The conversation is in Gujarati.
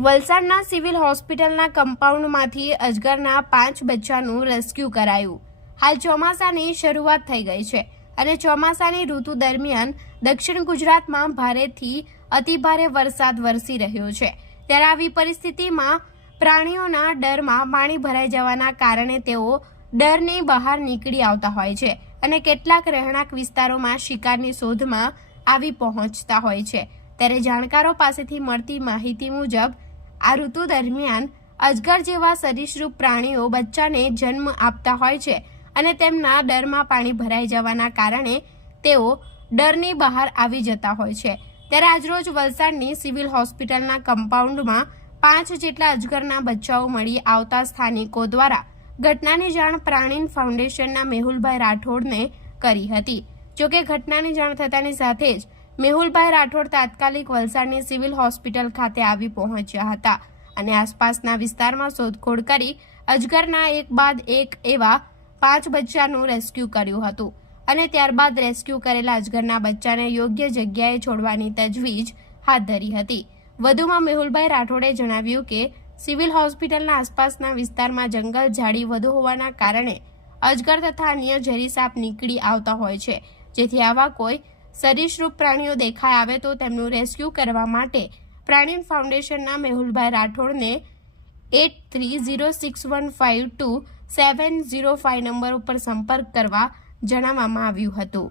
વલસાડના સિવિલ હોસ્પિટલના કમ્પાઉન્ડમાંથી અજગરના 5 બચ્ચાનું રેસ્ક્યુ કરાયું। હાલ ચોમાસાની શરૂઆત થઈ ગઈ છે અને ચોમાસાની ઋતુ દરમિયાન દક્ષિણ ગુજરાતમાં ભારેથી અતિભારે વરસાદ વરસી રહ્યો છે। ત્યારે આવી પરિસ્થિતિમાં પ્રાણીઓના ડરમાં પાણી ભરાઈ જવાના કારણે તેઓ ડરની બહાર નીકળી આવતા હોય છે અને કેટલાક રહેણાંક વિસ્તારોમાં શિકારની શોધમાં આવી પહોંચતા હોય છે। ત્યારે જાણકારો પાસેથી મળતી માહિતી મુજબ આ ઋતુ દરમિયાન અજગર જેવા સરીસૃપ પ્રાણીઓ બચ્ચાને જન્મ આપતા હોય છે અને તેમના ડરમાં પાણી ભરાઈ જવાના કારણે તેઓ ડરની બહાર આવી જતા હોય છે। ત્યારે આજરોજ વલસાડની સિવિલ હોસ્પિટલના કમ્પાઉન્ડમાં 5 જેટલા અજગરના બચ્ચાઓ મળી આવતા સ્થાનિકો દ્વારા ઘટનાની જાણ પ્રાણીન ફાઉન્ડેશનના મેહુલભાઈ રાઠોડને કરી હતી। જોકે ઘટનાની જાણ થતાની સાથે જ મેહુલભાઈ રાઠોડ તાત્કાલિક વલસાડની સિવિલ હોસ્પિટલ ખાતે આવી પહોંચ્યા હતા અને આસપાસના વિસ્તારમાં શોધખોળ કરી અજગરના એક બાદ એક એવા 5 બચ્ચાનું રેસ્ક્યુ કર્યું હતું અને ત્યારબાદ રેસ્ક્યુ કરેલા અજગરના બચ્ચાને યોગ્ય જગ્યાએ છોડવાની તજવીજ હાથ ધરી હતી। વધુમાં મેહુલભાઈ રાઠોડે જણાવ્યું કે સિવિલ હોસ્પિટલના આસપાસના વિસ્તારમાં જંગલ ઝાડી વધુ હોવાના કારણે અજગર તથા અન્ય ઝેરી સાપ નીકળી આવતા હોય છે, જેથી આવા કોઈ સરીસૃપ પ્રાણીઓ દેખાઈ આવે તો તેમનું રેસ્ક્યુ કરવા માટે પ્રાણીન ફાઉન્ડેશનના મેહુલભાઈ રાઠોડને 8306152705 નંબર ઉપર સંપર્ક કરવા જણાવવામાં આવ્યું હતું।